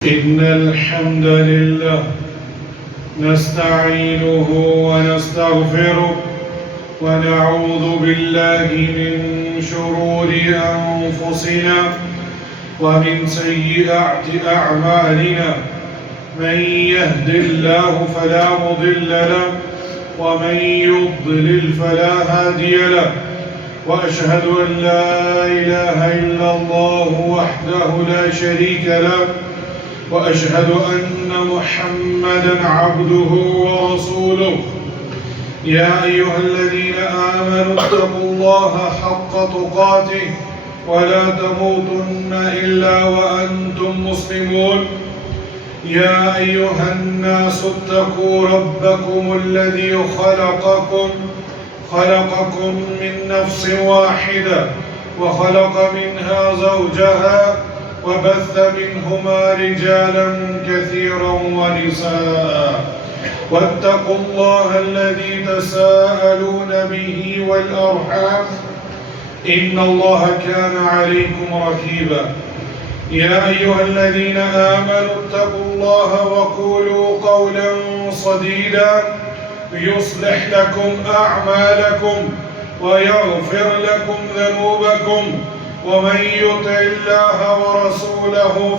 إن الحمد لله نستعينه ونستغفره ونعوذ بالله من شرور أنفسنا ومن سيئات أعمالنا من يهد الله فلا مضل له ومن يضلل فلا هادي له وأشهد أن لا إله إلا الله وحده لا شريك له وأشهد أن محمدًا عبده ورسوله يا أيها الذين آمنوا اتقوا الله حق تقاته ولا تموتن إلا وأنتم مسلمون يا أيها الناس اتقوا ربكم الذي خلقكم من نفس واحدة وخلق منها زوجها وبث منهما رجالا كثيرا ونساء واتقوا الله الذي تساءلون به والأرحام إن الله كان عليكم رقيبا يا أيها الذين آمنوا اتقوا الله وقولوا قولا سديدا يصلح لكم أعمالكم ويغفر لكم ذنوبكم ومن يطع الله ورسوله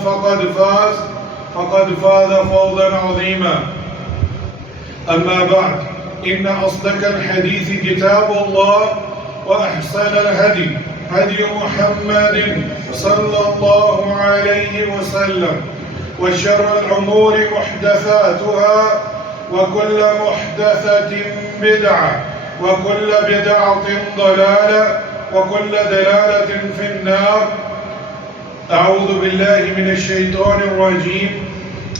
فقد فاز فوزا عظيما أما بعد إن أصدق الحديث كتاب الله وأحسن الهدي هدي محمد صلى الله عليه وسلم وشر الأمور محدثاتها وكل محدثة بدعة وكل بدعة ضلالة وكل دلالة في النار أعوذ بالله من الشيطان الرجيم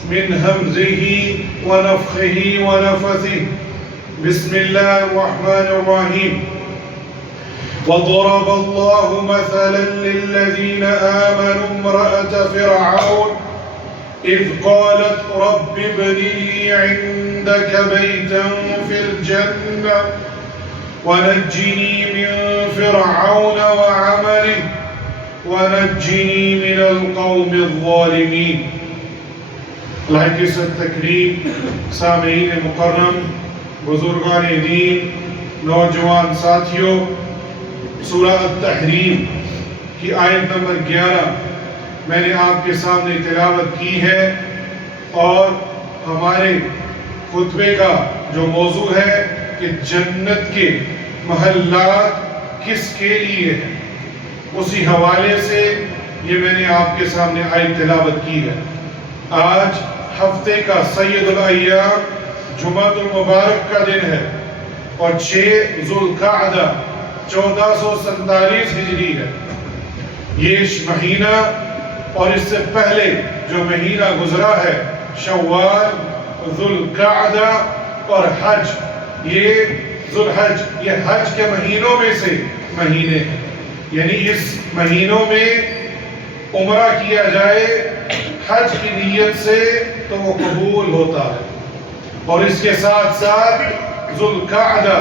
من همزه ونفخه ونفثه بسم الله الرحمن الرحيم وضرب الله مثلا للذين آمنوا امرأة فرعون إذ قالت رب ابن لي عندك بيتا في الجنة ونجني من فرعون وعمله ونجني من القوم الظالمين. اللہ کی سب تکریم سامعین مکرم بزرگان دین نوجوان ساتھیوں سورہ التحریم کی آیت نمبر 11 میں نے آپ کے سامنے تلاوت کی ہے اور ہمارے خطبے کا جو موضوع ہے کہ جنت کے محلات کس کے لیے ہیں اسی حوالے سے یہ میں نے آپ کے سامنے آیت تلاوت کی ہے. آج ہفتے کا سید الایام جمعہ المبارک کا دن ہے اور 6 ذوالقعدہ 1447 ہجری ہے. یہ مہینہ اور اس سے پہلے جو مہینہ گزرا ہے شوال ذوالقعدہ اور حج یہ ذوالحج یہ حج کے مہینوں میں سے مہینے ہیں. یعنی اس مہینوں میں عمرہ کیا جائے حج کی نیت سے تو وہ قبول ہوتا ہے. اور اس کے ساتھ ساتھ ذوالقعدہ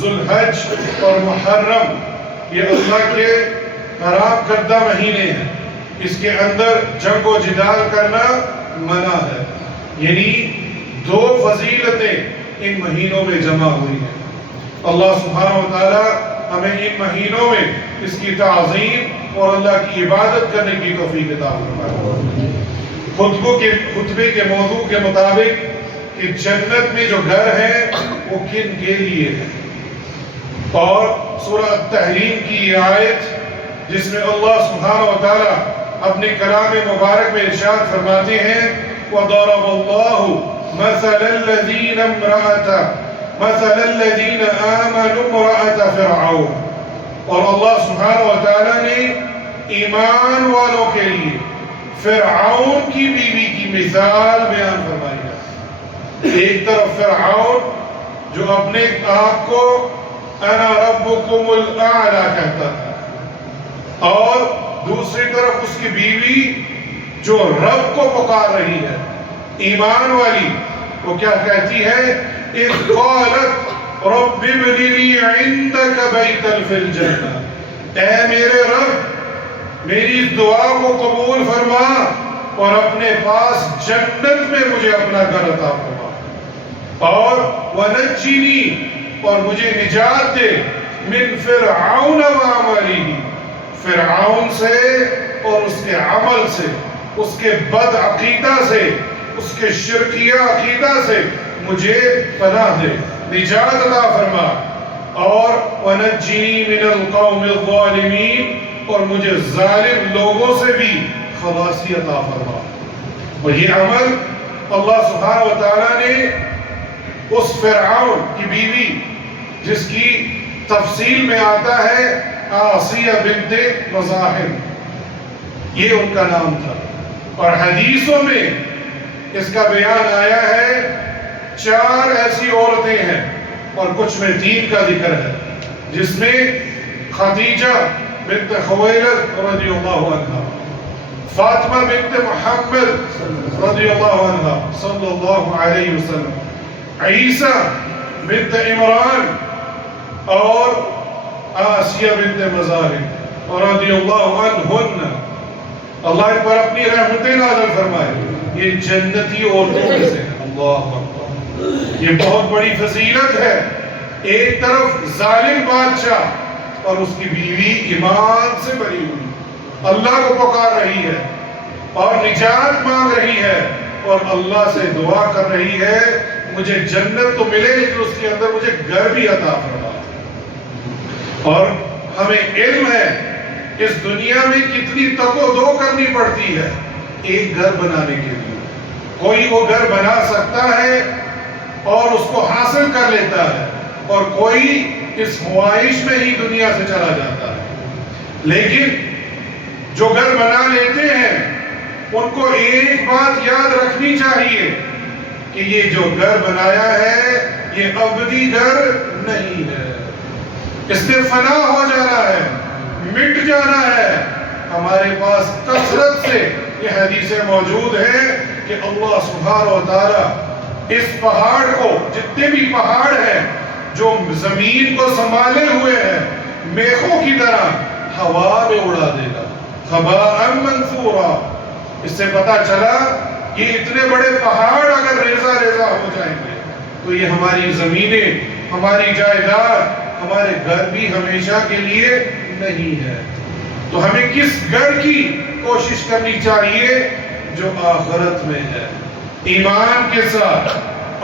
ذوالحج اور محرم یہ اللہ کے حرام کردہ مہینے ہیں. اس کے اندر جنگ و جدال کرنا منع ہے. یعنی 2 فضیلتیں ان مہینوں میں جمع ہوئی ہیں. اللہ سبحانہ و تعالی ہمیں ان مہینوں میں اس کی تعظیم اور اللہ کی عبادت کرنے کی توفیق عطا فرمائے. خطبے کے موضوع کے مطابق کہ جنت میں جو گھر ہیں وہ کن کے لیے ہیں اور سورہ التحریم کی یہ آیت جس میں اللہ سبحانہ و تعالی اپنے کلام مبارک میں ارشاد فرماتے ہیں وَضَرَبَ اللَّهُ مَثَلَ الَّذِينَ آمَنُوا امْرَأَةَ فِرْعَوْنَ. اور اللہ سبحانہ و تعالی نے ایمان والوں کے لیے فرعون کی بیوی کی مثال بیان فرمائی ہے. ایک طرف فرعون جو اپنے آپ کو انا ربکم الاعلی کہتا تھا اور دوسری طرف اس کی بیوی جو رب کو پکار رہی ہے ایمان والی وہ کیا کہتی ہے اذ قالت رب ابن لی عندک بیتا فی الجنہ. اے میرے رب میری اس دعا کو قبول فرما اور اپنے پاس جنت میں مجھے اپنا گھر عطا فرما، اور وَنَجِّنِي اور مجھے نجات دے من فرعون وعملہ، فرعون سے اور اس کے عمل سے، اس کے بد عقیدہ سے، اس کے شرکیہ عقیدہ سے مجھے پناہ دے، نجات عطا فرما، اور وَنَجِّنِي مِنَ الْقَوْمِ الظَّالِمِينَ اور مجھے ظالم لوگوں سے بھی خلاصی عطا فرما۔ اور یہ عمل اللہ سبحانہ و تعالیٰ نے اس فرعون کی بیوی، جس کی تفصیل میں آتا ہے آسیہ بنت مزاحم، یہ ان کا نام تھا، اور حدیثوں میں اس کا بیان آیا ہے 4 ایسی عورتیں ہیں، اور کچھ میں 3 کا ذکر ہے، جس میں خدیجہ بنت خویلد رضی اللہ عنہ، فاطمہ بنت محمد رضی اللہ عنہ صلی اللہ علیہ وسلم، عیسیٰ بنت عمران اور آسیہ بنت مزاحم رضی اللہ عنہن، اللہ ان پر اپنی رحمتیں نازل فرمائے، یہ جنتی عورتوں میں سے ہیں۔ اللہ اکبر، یہ بہت بڑی فضیلت ہے۔ ایک طرف ظالم بادشاہ اور اس کی بیوی ایمان سے بری ہوئی، اللہ کو پکار رہی ہے اور نجات مانگ رہی ہے اور اللہ سے دعا کر رہی ہے مجھے جنت تو ملے لیکن اس کے اندر مجھے گھر بھی عطا فرما۔ اور ہمیں علم ہے اس دنیا میں کتنی تگ و دو کرنی پڑتی ہے ایک گھر بنانے کے لیے۔ کوئی وہ گھر بنا سکتا ہے اور اس کو حاصل کر لیتا ہے، اور کوئی اس خواہش میں ہی دنیا سے چلا جاتا ہے۔ لیکن جو گھر بنا لیتے ہیں ان کو ایک بات یاد رکھنی چاہیے کہ یہ جو گھر بنایا ہے یہ ابدی گھر نہیں ہے، اس سے فنا ہو جانا ہے، مٹ جانا ہے۔ ہمارے پاس کثرت سے یہ حدیثیں موجود ہیں کہ اللہ سبحانہ و تعالیٰ اس پہاڑ کو، جتنے بھی پہاڑ ہیں جو زمین کو سنبھالے ہوئے ہیں، میخوں کی طرح ہوا میں اڑا دے گا، ہباء منثورا۔ اس سے پتا چلا یہ اتنے بڑے پہاڑ اگر ریزہ ریزہ ہو جائیں گے تو یہ ہماری زمینیں، ہماری جائیداد، ہمارے گھر بھی ہمیشہ کے لیے نہیں ہے۔ تو ہمیں کس گھر کی کوشش کرنی چاہیے؟ جو آخرت میں ہے، ایمان کے ساتھ،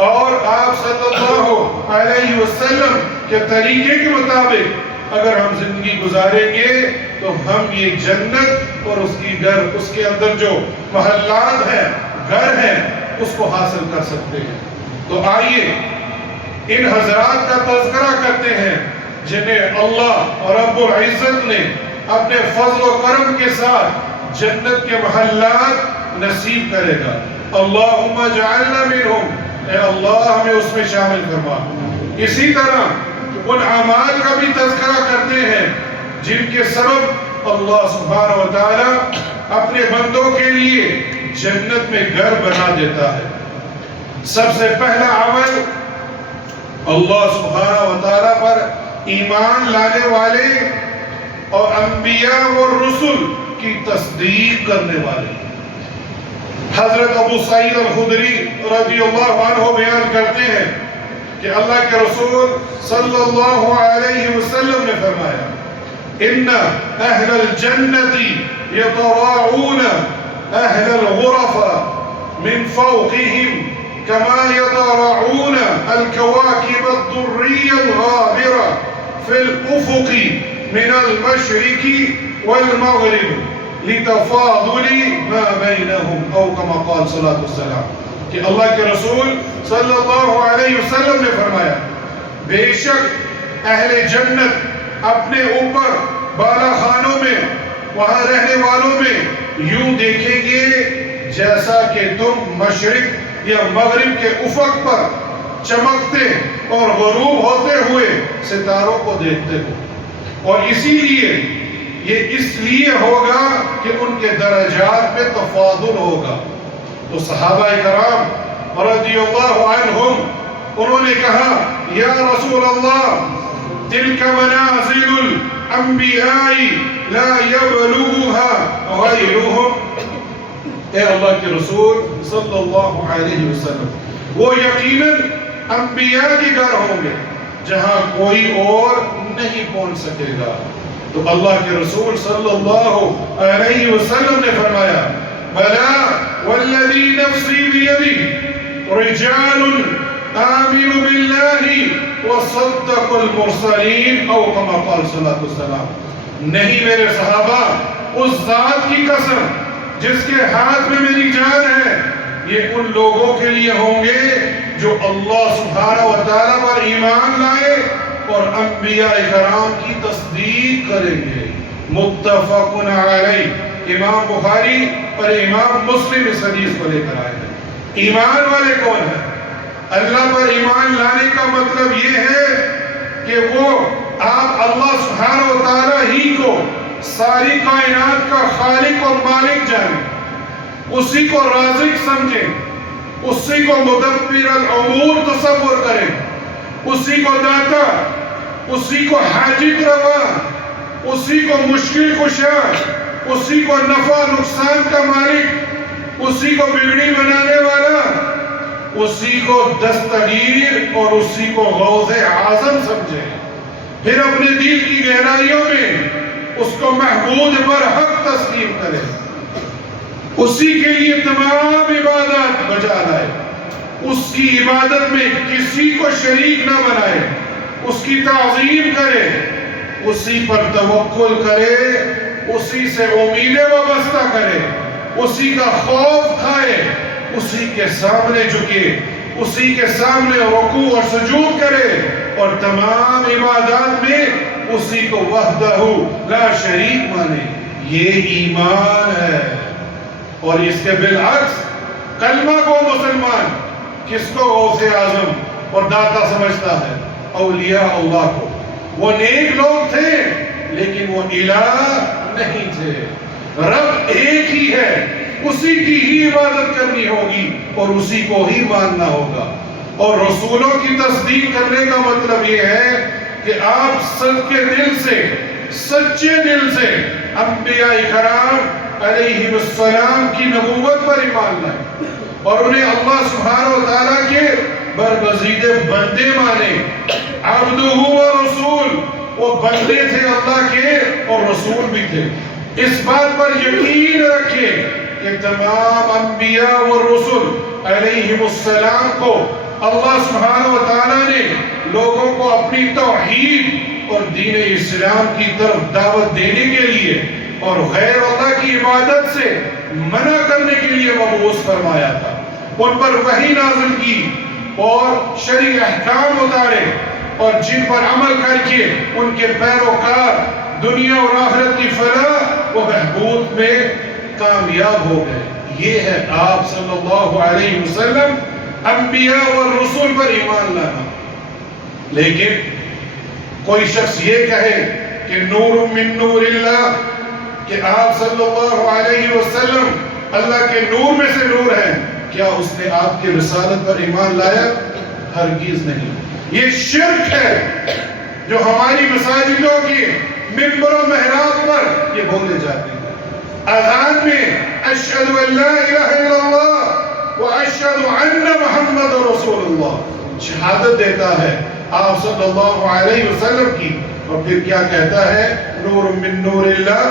اور آپ صلی اللہ علیہ وسلم کے طریقے کے مطابق اگر ہم زندگی گزاریں گے تو ہم یہ جنت اور اس کی گھر، اس کے اندر جو محلات ہیں، گھر ہیں، اس کو حاصل کر سکتے ہیں۔ تو آئیے ان حضرات کا تذکرہ کرتے ہیں جنہیں اللہ رب العزت نے اپنے فضل و کرم کے ساتھ جنت کے محلات نصیب کرے گا۔ اللہم اجعلنا منہم، اے اللہ ہمیں اس میں شامل فرما۔ اسی طرح ان اعمال کا بھی تذکرہ کرتے ہیں جن کے سبب اللہ سبحانہ و تعالیٰ اپنے بندوں کے لیے جنت میں گھر بنا دیتا ہے۔ سب سے پہلا عمل اللہ سبحانہ و تعالیٰ پر ایمان لانے والے اور انبیاء و رسل کی تصدیق کرنے والے۔ حضرت ابو سعید الخدری رضی اللہ عنہ بیان کرتے ہیں کہ اللہ کے رسول صلی اللہ علیہ وسلم نے فرمایا ان اہل الجنت یطراعون اہل الغرف من فوقهم كما يطرعون الكواكب الدرية الغابرة في الأفق من المشرق والمغرب لتفاضل ما بينهم، او كما قال صلی اللہ علیہ وسلم، کہ اللہ کے رسول صلی اللہ علیہ وسلم نے فرمایا بے شک اہل جنت اپنے اوپر بالا خانوں میں، وہاں رہنے والوں میں یوں دیکھیں گے جیسا کہ تم مشرق یا مغرب کے افق پر چمکتے اور غروب ہوتے ہوئے ستاروں کو دیکھتے ہو، اور اسی لیے یہ اس لیے ہوگا کہ ان کے درجات میں تفاضل ہوگا۔ تو صحابہ کرام رضی اللہ عنہم انہوں نے کہا یا رسول اللہ تلک منازل الانبیاء لا یبلغها غیرهم، اے اللہ کے رسول صلی اللہ علیہ وسلم، وہ یقیناً انبیاء کے گھر ہوں گے جہاں کوئی اور نہیں پہنچ سکے گا۔ تو اللہ کے رسول صلی اللہ علیہ وسلم نے فرمایا بلا والذی نفسی بیدی رجال آمنوا باللہ وصدق المرسلین او کما قال صلی اللہ علیہ وسلم، نہیں میرے صحابہ، اس ذات کی قسم جس کے ہاتھ میں میری جان ہے، یہ ان لوگوں کے لیے ہوں گے جو اللہ سبحانہ و تعالیٰ پر ایمان لائے اور انبیاء کرام کی تصدیق کریں گے۔ متفق علیہ، امام بخاری اور امام مسلم اس حدیث کو لے کر آئے ہیں۔ ایمان والے کون ہیں؟ اللہ پر ایمان لانے کا مطلب یہ ہے کہ وہ آپ اللہ سبحانہ و تعالیٰ ہی کو ساری کائنات کا خالق اور مالک جانیں، اسی کو رازق سمجھیں، اسی کو مدبر الامور تصور کریں، اسی کو داتا، اسی کو حاجت روا، اسی کو مشکل کشا، اسی کو نفع نقصان کا مالک، اسی کو بگڑی بنانے والا، اسی کو دستگیر اور اسی کو غوث اعظم سمجھیں۔ پھر اپنے دل کی گہرائیوں میں اس کو محمود برحق تسلیم کریں، اسی کے لیے تمام عبادات بجا لائے، اس کی عبادت میں کسی کو شریک نہ بنائے، اس کی تعظیم کرے، اسی پر توکل کرے، اسی سے امیدیں وابستہ کرے، اسی کا خوف کھائے، اسی کے سامنے جھکے، اسی کے سامنے رکوع اور سجود کرے، اور تمام عبادات میں اسی کو وحدہ لا شریک مانے۔ یہ ایمان ہے۔ اور اس کے بالعکس کلمہ کو مسلمان کس کو غوث اعظم اور داتا سمجھتا ہے؟ اولیاء اللہ کو۔ وہ نیک لوگ تھے لیکن وہ الہ نہیں تھے۔ رب ایک ہی ہے، اسی کی ہی عبادت کرنی ہوگی اور اسی کو ہی ماننا ہوگا۔ اور رسولوں کی تصدیق کرنے کا مطلب یہ ہے کہ آپ سب کے دل سے، سچے دل سے انبیاء کرام علیہ السلام کی نبوت پر ایمان لائیں اور انہیں اللہ سبحانہ و تعالیٰ کے برگزیدہ بندے مانے۔ عبدہ و رسول، وہ بندے تھے اللہ کے اور رسول بھی تھے۔ اس بات پر یقین رکھے کہ تمام انبیاء و رسول علیہ السلام کو اللہ سبحانہ و تعالیٰ نے لوگوں کو اپنی توحید اور دین اسلام کی طرف دعوت دینے کے لیے اور غیر اللہ کی عبادت سے منع کرنے کے لیے مبعوث فرمایا تھا۔ ان پر وحی نازل کی اور شرعی احکام اتارے، اور جن پر عمل کر کے ان کے پیروکار دنیا اور آخرت کی فلاح و بہبود میں کامیاب ہو گئے۔ یہ ہے آپ صلی اللہ علیہ وسلم انبیاء اور رسول پر ایمان لانا۔ لیکن کوئی شخص یہ کہے کہ نور من نور اللہ، کہ آپ صلی اللہ علیہ وسلم اللہ کے نور میں سے نور ہیں، کیا اس نے آپ کی رسالت پر ایمان لایا؟ ہرگز نہیں۔ یہ شرک ہے جو ہماری مساجدوں کی ممبر و محراب پر یہ بولے جاتے ہیں۔ اذان میں اشہد ان لا الہ الا اللہ و اشہد ان محمد رسول اللہ شہادت دیتا ہے آپ صلی اللہ علیہ وسلم کی، اور پھر کیا کہتا ہے؟ نور من نور اللہ۔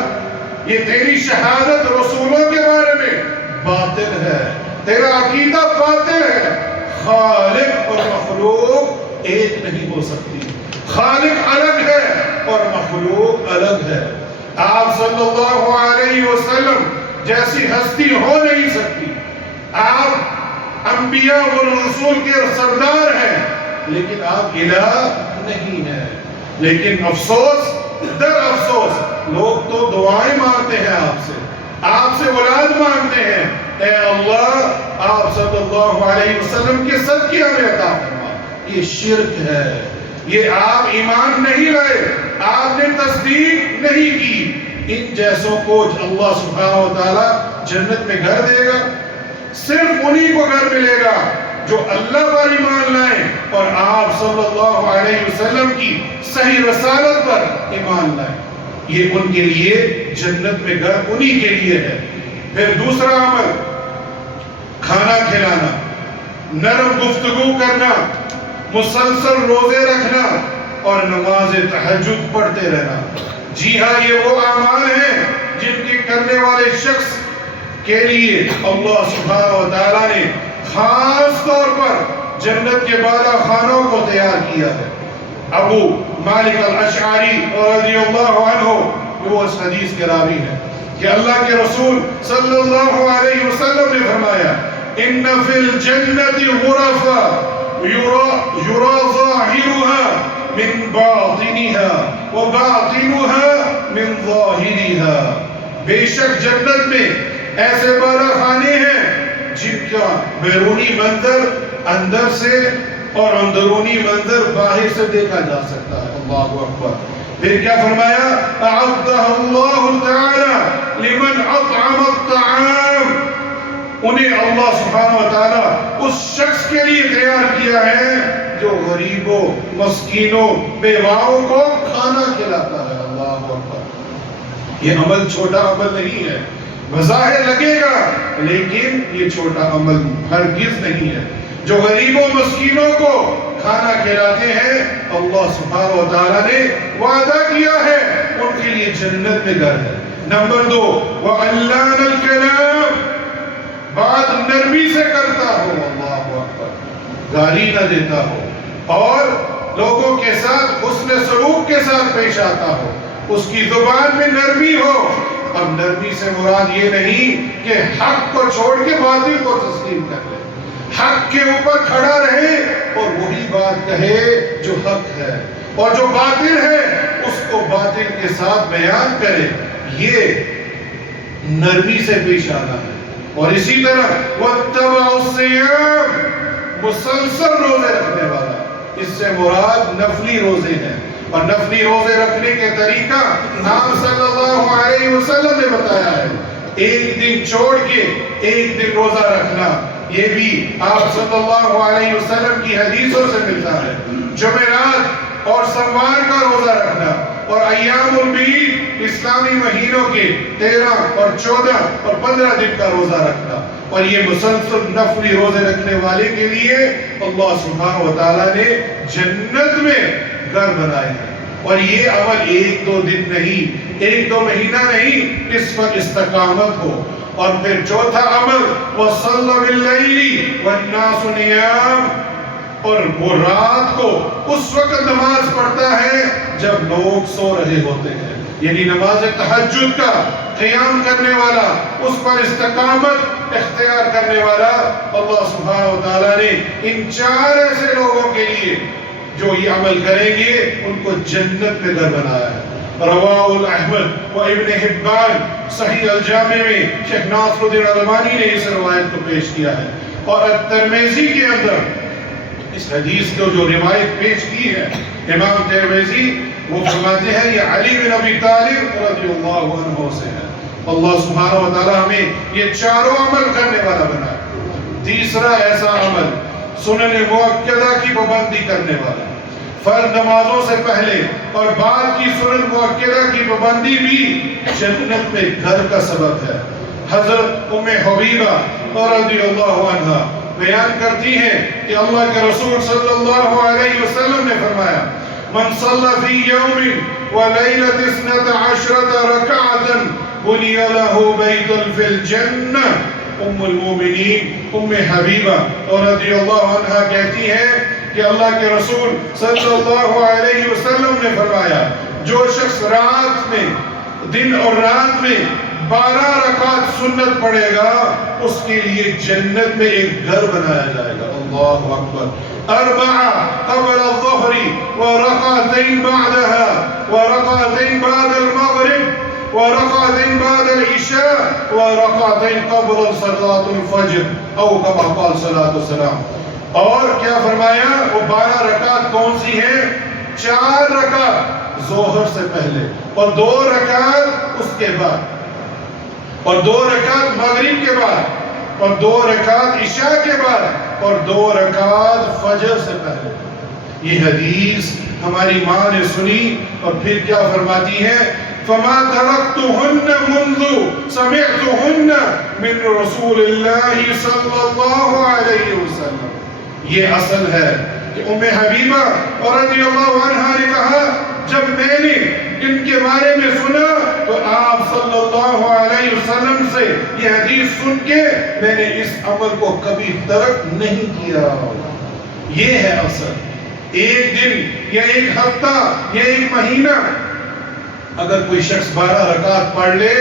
یہ تیری شہادت رسولوں کے بارے میں باطل ہے، تیرا عقیدہ باطل ہے۔ خالق اور مخلوق ایک نہیں ہو سکتی، خالق الگ ہے اور مخلوق الگ ہے۔ آپ صلی اللہ علیہ وسلم جیسی ہستی ہو نہیں سکتی۔ آپ انبیاء اور رسول کے سردار ہیں لیکن آپ الہ نہیں ہیں۔ لیکن افسوس در افسوس، لوگ تو دعائیں مانگتے ہیں آپ سے اولاد مانگتے ہیں، اے اللہ آپ صلی اللہ علیہ وسلم کے صدقے ہمیں عطا فرما۔ یہ شرک ہے، یہ آپ ایمان نہیں لائے، آپ نے تصدیق نہیں کی۔ ان جیسوں کو اللہ سبحانہ و تعالیٰ جنت میں گھر دے گا، صرف انہی کو گھر ملے گا جو اللہ پر ایمان لائیں اور آپ صلی اللہ علیہ وسلم کی صحیح رسالت پر ایمان لائیں۔ یہ ان کے لیے جنت میں گھر انہی کے لیے ہے۔ پھر دوسرا عمل کھانا کھلانا، نرم گفتگو کرنا، مسلسل روزے رکھنا اور نماز تہجد پڑھتے رہنا۔ جی ہاں، یہ وہ اعمال ہیں جن کے کرنے والے شخص کے لیے اللہ سبحانہ و تعالیٰ نے خاص طور پر جنت کے بالا خانوں کو تیار کیا ہے۔ ابو مالک الاشعری رضی اللہ عنہ وہ اس حدیث کے راوی ہیں کہ اللہ کے رسول صلی اللہ علیہ وسلم نے فرمایا ان فی الجنت غرفا یرا ظاہرها من باطنها وباطنها من ظاہرها، بے شک جنت میں ایسے بالا خانے ہیں جن کا بیرونی منظر اندر سے اور اندرونی منظر باہر سے دیکھا جا سکتا ہے۔ اللہ اکبر۔ پھر کیا فرمایا؟ اعدہ اللہ تعالی لمن اطعم الطعام، انہیں اللہ سبحانہ و تعالی اس شخص کے لیے تیار کیا ہے جو غریبوں، مسکینوں، بیواؤں کو کھانا کھلاتا ہے۔ اللہ اکبر۔ یہ عمل چھوٹا عمل نہیں ہے، بظاہر لگے گا لیکن یہ چھوٹا عمل ہرگز نہیں ہے۔ جو غریبوں مسکینوں کو کھانا کھلاتے ہیں اللہ سبحانہ و تعالیٰ نے وعدہ کیا ہے ان کے لیے جنت میں گھر ہے۔ نمبر 2، وَعَلَّانَ الْكَلَامِ، بات نرمی سے کرتا ہو، اللہ اکبر، گالی نہ دیتا ہو اور لوگوں کے ساتھ حسن سلوک کے ساتھ پیش آتا ہو، اس کی زبان میں نرمی ہو۔ اب نرمی سے مراد یہ نہیں کہ حق کو چھوڑ کے باطل کو تسلیم کر لے، حق کے اوپر کھڑا رہے اور وہی بات کہے جو حق ہے، اور جو باطل ہے اس کو باطل کے ساتھ بیان کرے، یہ نرمی سے پیش آنا ہے۔ اور اسی طرح وَاتَّبَعُ الصِّيَامَ، مسلسل روزے رکھنے والا، اس سے مراد نفلی روزے ہیں، اور نفلی روزے رکھنے کے طریقہ آپ صلی اللہ علیہ وسلم نے بتایا ہے۔ ایک دن چھوڑ کے ایک دن روزہ رکھنا، یہ بھی آپ صلی اللہ علیہ وسلم کی حدیثوں سے ملتا ہے۔ جمعرات اور سوموار کا روزہ رکھنا، اور ایام البید اسلامی مہینوں کے 13 اور 14 اور 15 دن کا روزہ رکھنا، اور یہ مسلسل نفلی روزے رکھنے والے کے لیے اللہ سبحانہ و تعالیٰ نے جنت میں گھر بنائے ہیں۔ اور یہ عمل ایک دو دن نہیں، ایک دو مہینہ نہیں، اس پر استقامت ہو۔ اور پھر چوتھا عمل وَصَلَّ بِاللَّيْلِ وَالنَّاسُ نِيَامٌ، اور وہ رات کو اس وقت نماز پڑھتا ہے جب لوگ سو رہے ہوتے ہیں، یعنی نماز تہجد کا قیام کرنے والا، اس پر استقامت اختیار کرنے والا، اللہ سبحانہ و تعالیٰ نے ان 4 ایسے لوگوں کے لیے جو یہ عمل کریں گے ان کو جنت میں گھر بنایا ہے۔ رواہ احمد و ابن حبان، صحیح الجامع میں شیخ ناصر الدین البانی نے اس روایت کو پیش کیا ہے، اور ترمذی کے اندر اس حدیث کو جو روایت پیش کی ہے امام ترمذی، وہ فرماتے ہیں یہ علی بن ابی طالب رضی اللہ عنہ سے ہے۔ اللہ سبحانہ و تعالیٰ ہمیں یہ 4 عمل کرنے والا بنائے۔ تیسرا ایسا عمل سنن مؤکدہ کی پابندی کرنے والا، فرض نمازوں سے پہلے اور بعد کی سنن مؤکدہ کی پابندی بھی جنت میں گھر کا سبب ہے۔ حضرت ام حبیبہ رضی اللہ عنہ بیان کرتی ہیں کہ اللہ کے رسول صلی اللہ علیہ وسلم نے فرمایا من صلی فی یوم ولیلۃ 12 رکعۃ بنی لہ بیت فی الجنہ۔ ام المومنین ام حبیبہ رضی اللہ عنہ کہتی ہیں کہ اللہ کے رسول صلی اللہ علیہ وسلم نے فرمایا جو شخص رات میں، دن اور رات میں 12 رکعت سنت پڑھے گا اس کے لیے جنت میں ایک گھر بنایا جائے گا۔ اللہ اکبر۔ 4 قبل الظہر ورکعتین بعدها ورکعتین بعد المغرب ورکعتین بعد العشاء ورکعتین قبل صلاة الفجر او کما قال صلی اللہ علیہ وسلم۔ اور کیا فرمایا؟ وہ 12 رکعت کون سی ہیں؟ 4 رکعت ظہر سے پہلے، اور 2 رکعت اس کے بعد، اور 2 رکعت مغرب کے بعد، اور 2 رکعت عشاء کے بعد، اور 2 رکعت فجر سے پہلے۔ یہ حدیث ہماری ماں نے سنی اور پھر کیا فرماتی ہے فما تركتهن منذ سمعتهن من رسول اللہ صلی اللہ علیہ وسلم. یہ اصل ہے کہ ام حبیبہ رضی اللہ عنہا نے کہا جب میں نے ان کے بارے میں سنا تو آپ صلی اللہ علیہ وسلم سے یہ حدیث سن کے میں نے اس عمل کو کبھی ترک نہیں کیا. یہ ہے اصل. ایک دن یا ایک ہفتہ یا ایک مہینہ اگر کوئی شخص 12 رکعت پڑھ لے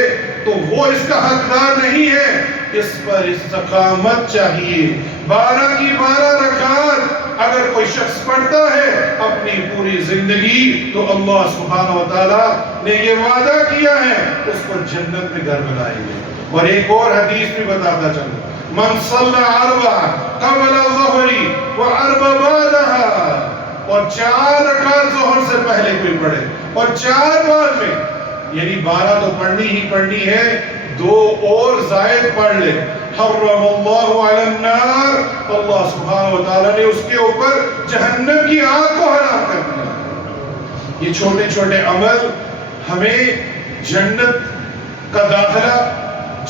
تو وہ اس کا حقدار نہیں ہے. اس پر استقامت چاہیے. 12 کی 12 رکعت اگر کوئی شخص پڑھتا ہے اپنی پوری زندگی تو اللہ سبحانہ وتعالی نے یہ وعدہ کیا ہے اس کو جنت میں گھر بنائیں گے. اور ایک اور حدیث بھی بتاتا چلوں من صلی اربع قبل الظہر واربع بعدها. اور 4 رکعت ظہر سے پہلے کوئی پڑھے اور 4 بعد میں یعنی 12 تو پڑھنی ہی پڑھنی ہے 2 اور زائد پڑھ لے حرم اللہ علی النار. اللہ سبحانہ وتعالی نے اس کے اوپر جہنم کی آگ کو حرام کر دیا. یہ چھوٹے چھوٹے عمل ہمیں جنت کا داخلہ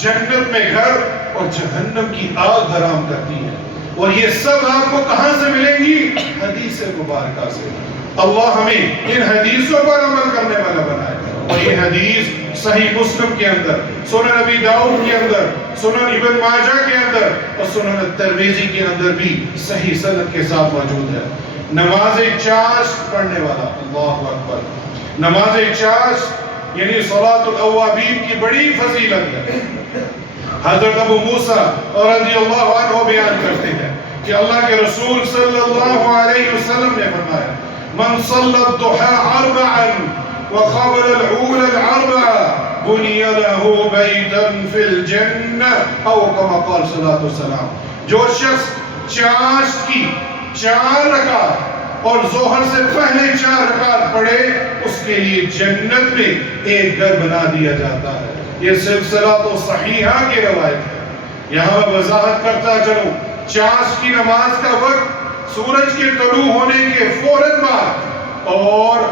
جنت میں گھر اور جہنم کی آگ حرام کرتی ہے. اور یہ سب آپ کو کہاں سے ملیں گی؟ حدیث مبارکہ سے. اللہ ہمیں ان حدیثوں پر عمل کرنے والا بنائے. اور یہ حدیث صحیح مسلم کے اندر، سنن ابی داؤد کے اندر، سنن ابن ماجہ کے اندر اور سنن الترمذی کے اندر بھی صحیح سند کے ساتھ موجود ہے. نماز چاشت پڑھنے والا، اللہ اکبر، نماز چاشت یعنی صلاۃ الاوابین کی بڑی فضیلت ہے. حضرت ابو موسیٰ رضی اللہ عنہ بیان کرتے ہیں کہ اللہ کے رسول صلی اللہ علیہ وسلم نے فرمایا من صلی الضحى 4 وقبل العول 4 بني له بيتا في الجنة او كما قال صلی اللہ علیہ وسلم. جو شخص چاشت کی 4 رکعت اور ظہر سے پہلے 4 رکعت پڑھے اس کے لیے جنت میں ایک گھر بنا دیا جاتا ہے. یہ سلسلہ تو صحیحہ کی روایت ہے. یہاں میں وضاحت کرتا چلوں چاشت کی نماز کا وقت سورج کے طلوع ہونے کے فوراً بعد اور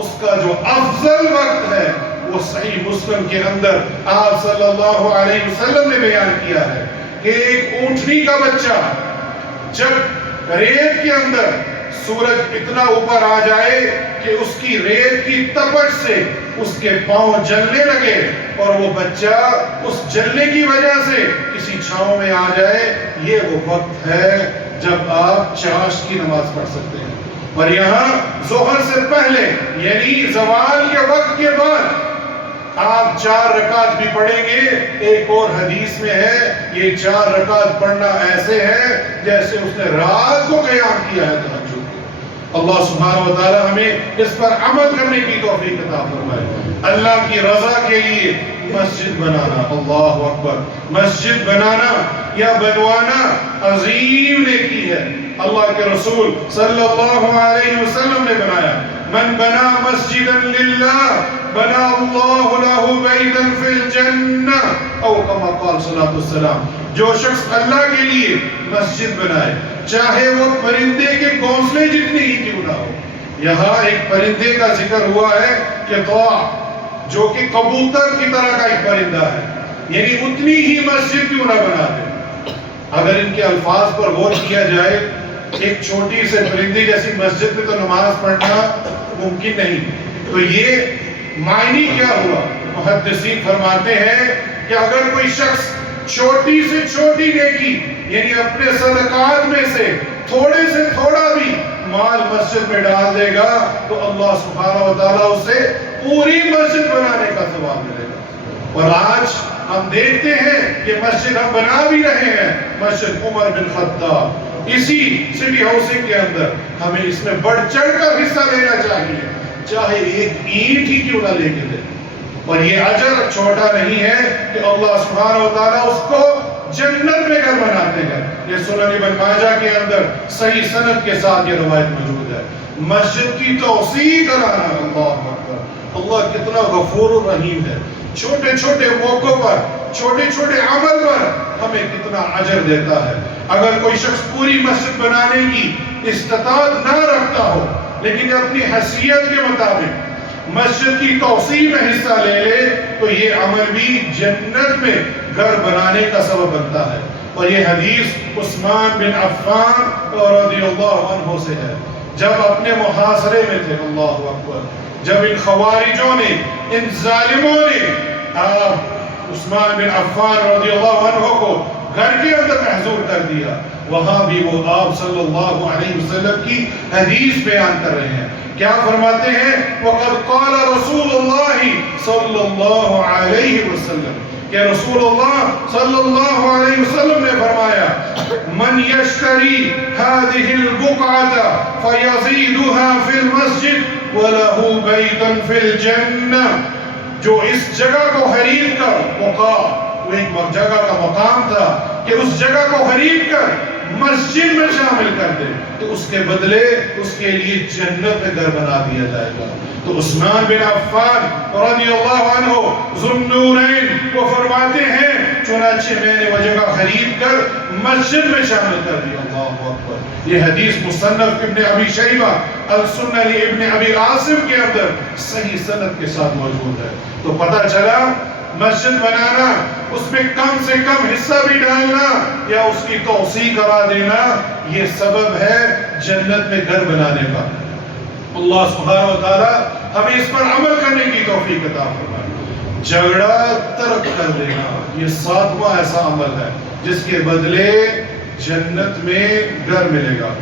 اس کا جو افضل وقت ہے وہ صحیح مسلم کے اندر آپ صلی اللہ علیہ وسلم نے بیان کیا ہے کہ ایک اونٹنی کا بچہ جب ریت کے اندر سورج اتنا اوپر آ جائے کہ اس کی ریت کی تپش سے اس کے پاؤں جلنے لگے اور وہ بچہ اس جلنے کی وجہ سے کسی چھاؤں میں آ جائے، یہ وہ وقت ہے جب آپ چاشت کی نماز پڑھ سکتے ہیں. اور یہاں ظہر سے پہلے یعنی زوال کے وقت کے بعد آپ 4 رکعت بھی پڑھیں گے. ایک اور حدیث میں ہے یہ 4 رکعت پڑھنا ایسے ہے جیسے اس نے رات کو قیام کیا ہے تہجد. اللہ سبحانہ وتعالی ہمیں اس پر عمل کرنے کی توفیق عطا فرمائے. اللہ کی رضا کے لیے مسجد بنانا، اللہ اکبر، مسجد بنانا یا بنوانا عظیم نیکی ہے. اللہ کے رسول صلی اللہ علیہ وسلم نے بنایا من بنا مسجدا للہ بنا اللہ له بیتا فی الجنہ او کما قال صلی اللہ علیہ وسلم. جو شخص اللہ کے لیے مسجد بنائے چاہے وہ پرندے کے گھونسلے جتنی ہی کیوں نہ ہو. یہاں ایک پرندے کا ذکر ہوا ہے کہ طاع جو کہ کبوتر کی طرح کا ایک پرندہ ہے، یعنی اتنی ہی مسجد کیوں نہ بنا دے. اگر ان کے الفاظ پر غور کیا جائے ایک چھوٹی سے پرندے جیسی مسجد میں تو نماز پڑھنا ممکن نہیں. تو یہ معنی کیا ہوا؟ محدثین فرماتے ہیں کہ اگر کوئی شخص چھوٹی سے چھوٹی نیکی یعنی اپنے صدقات میں سے تھوڑے سے تھوڑا بھی مال مسجد میں ڈال دے گا تو اللہ سبحانہ وتعالی اسے پوری مسجد بنانے کا ثواب ملے گا. اور آج ہم دیکھتے ہیں یہ مسجد ہم بنا بھی رہے ہیں، مسجد عمر بن خطاب، اسی سٹی ہاؤسنگ کے اندر. ہمیں اس میں بڑھ چڑھ کر حصہ لینا چاہیے، چاہے ایک اینٹ ہی کیوں نہ لے کے دے. اور یہ اجر چھوٹا نہیں ہے کہ اللہ سبحانہ وتعالی اس کو جنت میں گھر بناتے ہیں. یہ سنن ابن ماجہ کے اندر صحیح سند کے ساتھ یہ روایت موجود ہے. مسجد کی توسیع کرانا، اللہ اکبر، اللہ کتنا غفور و رحیم ہے. چھوٹے چھوٹے موقعوں پر چھوٹے چھوٹے عمل پر ہمیں کتنا اجر دیتا ہے. اگر کوئی شخص پوری مسجد بنانے کی استطاعت نہ رکھتا ہو لیکن اپنی حیثیت کے مطابق مسجد کی توسیع میں حصہ لے لے تو یہ عمل بھی جنت میں گھر بنانے کا سبب بنتا ہے. اور یہ حدیث عثمان بن عفان رضی اللہ عنہ سے ہے. جب اپنے محاصرے میں تھے، اللہ اکبر، جب ان خوارجوں نے، ان ظالموں نے عثمان بن عفان رضی اللہ عنہ کو گھر کے اندر محضور کر دیا، وہاں بھی وہ آپ صلی اللہ علیہ وسلم کی حدیث بیان کر رہے ہیں. کیا فرماتے ہیں؟ وَقَدْ قَالَ رَسُولُ اللَّهِ صلی اللہ علیہ وسلم، کہ رسول اللہ صلی اللہ علیہ وسلم نے فرمایا، من یشتری هذه البقعة فیزیدها فی المسجد وَلَهُ بَيْتًا فی الجنہ، جو اس جگہ کو خرید کر، وہ ایک جگہ کا مقام تھا کہ اس جگہ کو خرید کر مسجد میں شامل کر دے تو اس کے بدلے اس کے لیے جنت میں گھر بنا دیا جائے گا. تو عثمان بن عفان رضی اللہ عنہ ذو النورین وہ فرماتے ہیں چنانچہ میں نے وہ جگہ خرید کر مسجد میں شامل کر دیا. اللہ اکبر. یہ حدیث مصنف ابن ابی شیبہ السنن ابن ابی عاصم کے اندر صحیح سند کے ساتھ موجود ہے. تو پتہ چلا مسجد بنانا، اس میں کم سے کم حصہ بھی ڈالنا یا اس کی توسیع کرا دینا، یہ سبب ہے جنت میں گھر بنانے کا. اللہ سبحانہ و تعالی ہمیں اس پر عمل کرنے کی توفیق عطا فرمائے. جھگڑا ترک کر دینا، یہ 7واں ایسا عمل ہے جس کے بدلے جنت میں گھر ملے گا.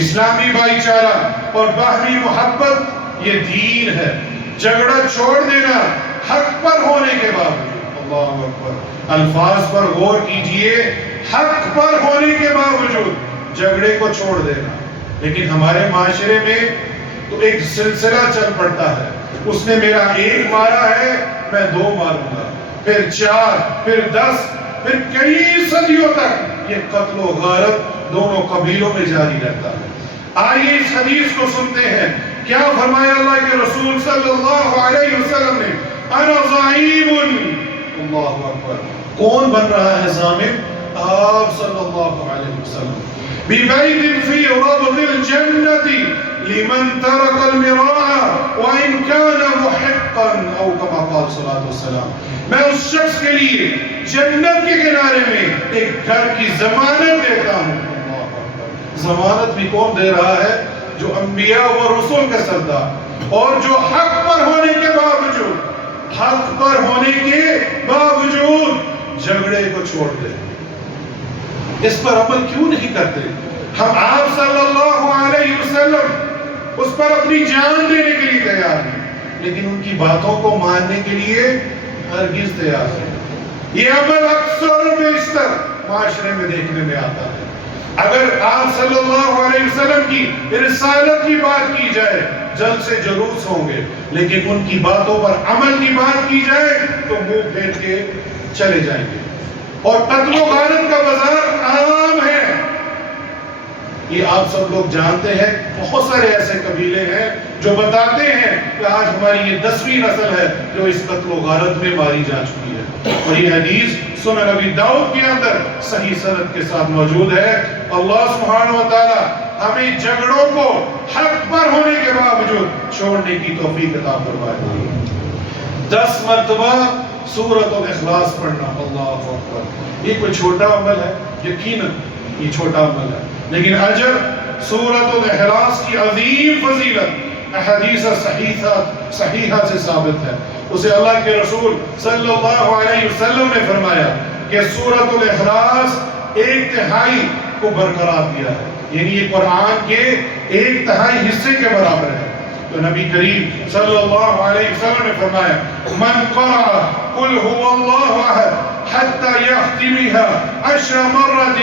اسلامی بھائی چارہ اور باہمی محبت یہ دین ہے. جھگڑا چھوڑ دینا حق پر ہونے کے باوجود، اللہ اکبر، الفاظ پر غور کیجئے، حق پر ہونے کے باوجود جھگڑے کو چھوڑ دینا. لیکن ہمارے معاشرے میں تو ایک سلسلہ چل پڑتا ہے، اس نے میرا 1 مارا ہے میں 2 ماروں گا، پھر 4، پھر 10، پھر کئی صدیوں تک یہ قتل و غارت دونوں قبیلوں میں جاری رہتا ہے. آئیے اس حدیث کو سنتے ہیں. کیا فرمایا اللہ کے رسول صلی اللہ علیہ وسلم نے؟ انا زعیم. اللہ اکبر. کون بن رہا ہے ضامن؟ آپ صلی اللہ علیہ وسلم. ببیت فی ربض الجنة لمن ترک المراء وان کان محقا او کما قال صلی اللہ علیہ وسلم. میں اس شخص کے لیے جنت کے کنارے میں ایک گھر کی ضمانت دیتا ہوں. ضمانت بھی کون دے رہا ہے؟ جو انبیاء و رسول کے سردار، اور جو حق پر ہونے کے باوجود جھگڑے کو چھوڑ دے. اس پر عمل کیوں نہیں کرتے؟ ہم آپ صلی اللہ علیہ وسلم اس پر اپنی جان دینے کے لیے تیار ہیں، لیکن ان کی باتوں کو ماننے کے لیے ہرگز تیار نہیں. یہ عمل اکثر و بیشتر معاشرے میں دیکھنے میں آتا ہے. اگر آپ صلی اللہ علیہ وسلم کی رسالت کی بات کی جائے جلد سے جلوس ہوں گے، لیکن ان کی باتوں پر عمل کی بات کی جائے تو منہ پھیر کے چلے جائیں گے. اور قتل و غارت کا بازار عام ہے. یہ آپ سب لوگ جانتے ہیں. بہت سارے ایسے قبیلے ہیں جو بتاتے ہیں کہ آج ہماری یہ 10ویں نسل ہے جو اس قتل و غارت میں ماری جا چکی ہے. اور یہ حدیث سنن ابی داؤد کے اندر صحیح سند کے ساتھ موجود ہے. اللہ سبحانہ و تعالی ہمیں جھگڑوں کو حق پر ہونے کے باوجود چھوڑنے کی توفیق عطا فرمائے. 10 مرتبہ سورۃ الاخلاص پڑھنا. اللہ اکبر. یہ کوئی چھوٹا عمل ہے؟ یقیناً یہ چھوٹا عمل ہے، لیکن اجر سورۃ الاخلاص کی عظیم فضیلت احادیث صحیحہ سے ثابت ہے. اسے اللہ کے رسول صلی اللہ علیہ وسلم نے فرمایا کہ سورۃ الاخلاص 1/3 کو برقرار دیا ہے، یعنی یہ قرآن کے 1/3 حصے کے برابر ہے. تو نبی کریم صلی اللہ علیہ وسلم نے فرمایا من قرأ قل هو اللہ احد حتى يختمها 10 مرات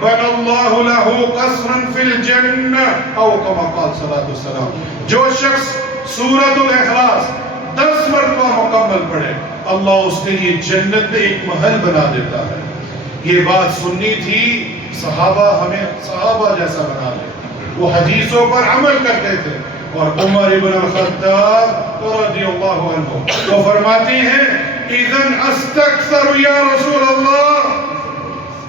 بنى الله له قصرا في الجنة او كما قال صلی اللہ علیہ وسلم. جو شخص سورۃ الاخلاص 10 مرتبہ مکمل پڑھے اللہ اس کے لیے جنت میں ایک محل بنا دیتا ہے. یہ بات سننی تھی صحابہ ہمیں صحابہ جیسا بنا دے. وہ حدیثوں پر عمل کرتے تھے. اور عمر ابن الخطاب رضی اللہ عنہ وہ فرماتے ہیں اذن استکثر یا رسول اللہ،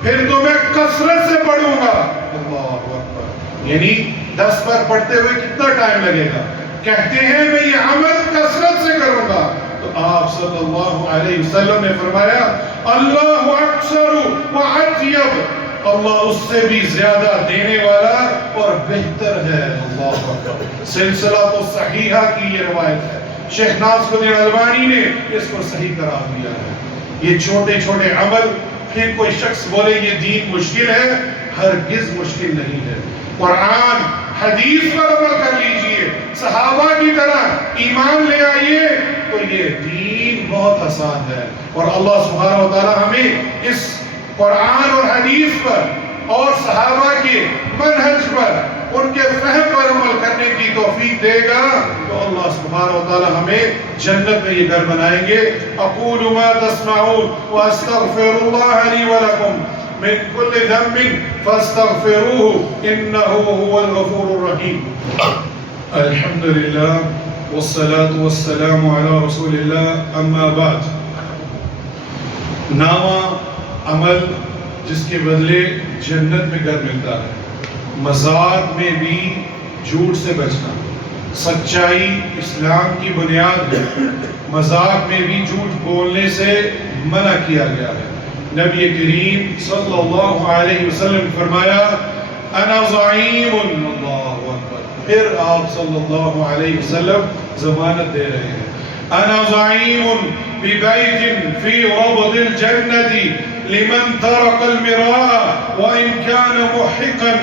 پھر تو میں کثرت سے پڑھوں گا. اللہ اکبر. یعنی 10 پر پڑھتے ہوئے کتنا ٹائم لگے گا؟ کہتے ہیں میں یہ عمل کثرت سے کروں گا، تو آپ صلی اللہ علیہ وسلم نے فرمایا اللہ اکثر و اطیب، اللہ اس سے بھی زیادہ دینے والا اور بہتر ہے۔ اللہ اکبر۔ سلسلہ تو صحیحہ کی یہ روایت ہے، شیخ ناصر الدین البانی نے اس کو صحیح قرار دیا ہے۔ یہ چھوٹے چھوٹے عمل، پھر کوئی شخص بولے یہ دین مشکل ہے، ہرگز مشکل نہیں ہے۔ قرآن حدیث پر عمل کر لیجئے، صحابہ کی طرح ایمان لے آئیے، تو یہ دین بہت آسان ہے۔ اور اللہ سبحانہ و تعالی ہمیں اس قرآن اور حدیث پر اور صحابہ کے منہج پر، ان کے فہم پر عمل کرنے کی توفیق دے گا، تو اللہ سبحانہ و تعالی ہمیں جنت میں یہ گھر بنائیں گے۔ اقول ما تسمعون واستغفر اللہ لی ولکم من کل ذنب فاستغفروه انه هو الغفور الرحیم۔ الحمدللہ والصلاة والسلام علی رسول اللہ، اما بعد۔ نامہ عمل جس کے بدلے جنت میں گھر ملتا ہے، مذاق میں بھی جھوٹ سے بچنا، سچائی اسلام کی بنیاد ہے، مذاق میں بھی جھوٹ بولنے سے منع کیا گیا ہے۔ نبی کریم صلی اللہ علیہ وسلم نے فرمایا انا زعیم، اللہ اکبر، پھر آپ صلی اللہ علیہ وسلم ضمانت دے رہے ہیں، انا زعیم ببیت فی ربض الجنة لمن ترک المراء وان کان محقا،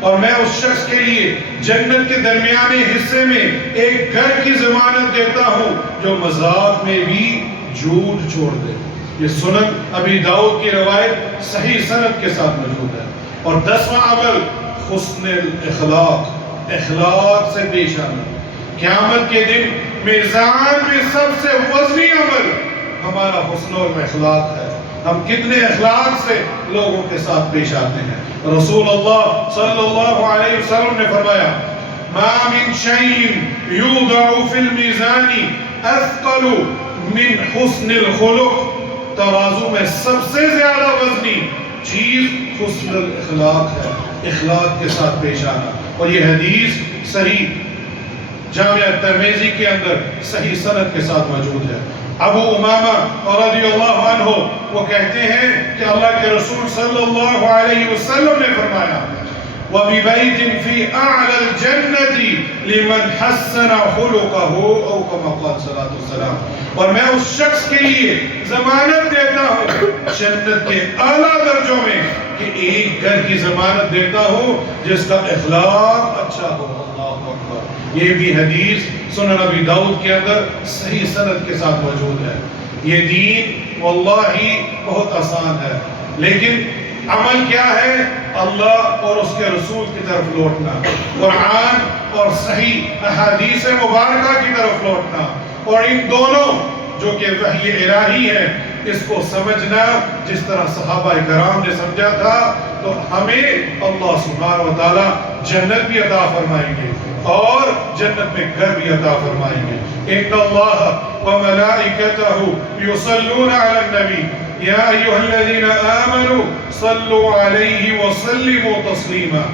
اور میں اس شخص کے لیے جنت کے درمیانے حصے میں ایک گھر کی ضمانت دیتا ہوں جو مذاق میں بھی جھوٹ چھوڑ دے۔ یہ سنن ابی داؤد کی روایت صحیح سند کے ساتھ موجود ہے۔ اور 10واں عمل حسن الاخلاق، اخلاق سے پیش آنا۔ قیامت کے دن میزان میں سب سے وزنی عمل ہمارا حسن و اخلاق ہے، ہم کتنے اخلاق سے لوگوں کے ساتھ پیش آتے ہیں۔ رسول اللہ صلی اللہ علیہ وسلم نے فرمایا ما من شيء يوضع في الميزان اثقل من حسن الخلق، ترازو میں سب سے زیادہ وزنی چیز حسن الاخلاق ہے، اخلاق کے ساتھ پیش آنا۔ اور یہ حدیث صحیح جامعہ ترمذی کے اندر صحیح سند کے ساتھ موجود ہے۔ ابو امامہ رضی اللہ عنہ وہ کہتے ہیں کہ اللہ کے رسول صلی اللہ علیہ وسلم نے فرمایا وَبِبَيْتٍ فِي أَعْلَى الْجَنَّةِ لِمَنْ حَسَّنَ خُلُقَهُ، او کما قال صلی اللہ علیہ وسلم، اور میں اس شخص کے لیے ضمانت دیتا ہوں جنت کے اعلیٰ درجوں میں کہ ایک گھر کی ضمانت دیتا ہوں جس کا اخلاق اچھا ہو۔ اللہ اکبر۔ یہ بھی حدیث سنن ابی داؤد کے اندر صحیح سند کے ساتھ موجود ہے۔ یہ دین واللہ بہت آسان ہے، لیکن عمل کیا ہے؟ اللہ اور اس کے رسول کی طرف لوٹنا، قرآن اور صحیح احادیث مبارکہ کی طرف لوٹنا، اور ان دونوں جو کہ وحی الہی ہے اس کو سمجھنا جس طرح صحابہ کرام نے سمجھا تھا، تو ہمیں اللہ سبحانہ و تعالی جنت بھی عطا فرمائیں گے اور جنت میں گھر بھی عطا فرمائیں گے۔ ان اللہ وملائکتہ یصلون علی النبی یا ایھا الذین آمنوا صلوا علیہ وسلموا تسلیما۔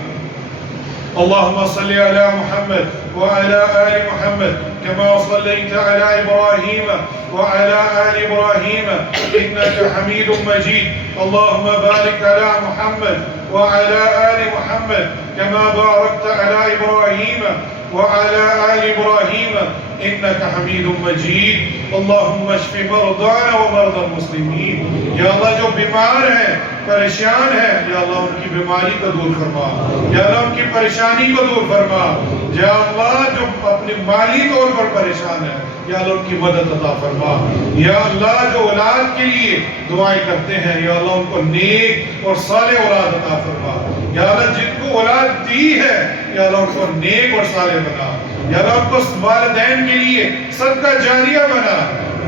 اللهم صل على محمد وعلى آل محمد كما صليت على إبراهيم وعلى آل إبراهيم إنك حميد مجيد، اللهم بارك على محمد وعلى آل محمد كما باركت على إبراهيم وعلى آل إبراهيم إنك حميد مجيد، اللهم اشف مرضانا ومرضى المسلمين۔ یا اللہ جو بیمار ہیں، پریشان ہیں، یا اللہ ان کی بیماری کو دور فرما، یا اللہ ان کی پریشانی کو دور فرما، یا اللہ جو اپنے مالی طور پر پریشان ہیں، یا اللہ ان کی مدد عطا فرما، یا اللہ جو اولاد کے لیے دعائیں کرتے ہیں، یا اللہ ان کو نیک اور صالح اولاد عطا فرما، یا اللہ جن کو اولاد دی ہے، یا اللہ ان کو نیک اور صالح بنا، یا اللہ ان کو والدین کے لیے صدقہ جاریہ بنا،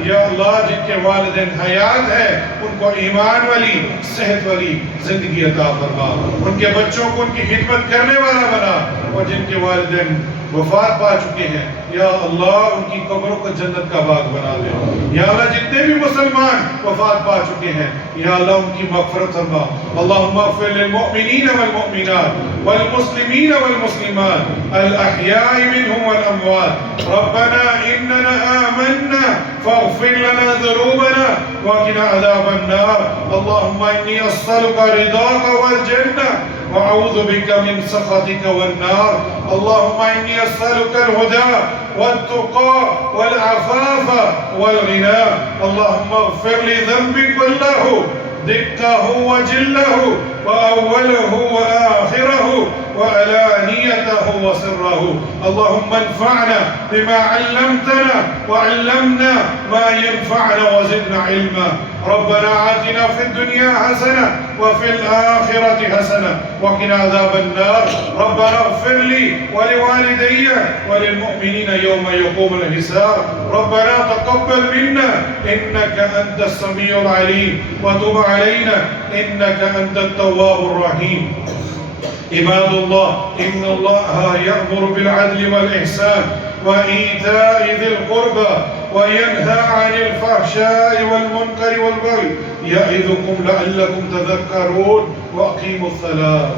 یا اللہ جن کے والدین حیات ہے ان کو ایمان والی صحت والی زندگی عطا فرما، ان کے بچوں کو ان کی خدمت کرنے والا بنا، اور جن کے والدین وفات پا چکے ہیں یا اللہ ان کی قبروں کو جنت کا باغ بنا دے، یا اللہ جتنے بھی مسلمان وفات پا چکے ہیں یا اللہ ان کی مغفرت فرما، اللہم اغفر للمؤمنین والمؤمنات والمسلمين والمسلمات الأحياء منهم والأموات. ربنا إننا آمنا فاغفر لنا ذنوبنا وقنا عذاب النار. اللهم إني أسألك رضاك والجنة وأعوذ بك من سخطك والنار. اللهم إني أسألك الهدى والتقى والعفاف والغنى. اللهم اغفر لي ذنبي كله دقه وجله وأوله وآخره وعلانيته وسره. اللهم انفعنا بما علمتنا وعلمنا ما ينفعنا وزدنا علما. ربنا آتنا في الدنيا حسنة وفي الآخرة حسنة وقنا عذاب النار. ربنا اغفر لي ولوالدي وللمؤمنين يوم يقوم الحساب. ربنا تقبل منا إنك أنت السميع العليم وتب علينا إنك أنت التواب الرحيم. عباد الله، إن الله يأمر بالعدل والإحسان وإيتاء ذي القربى وينهى عن الفحشاء والمنكر والبغي يعظكم لعلكم تذكرون. وأقيموا الصلاة.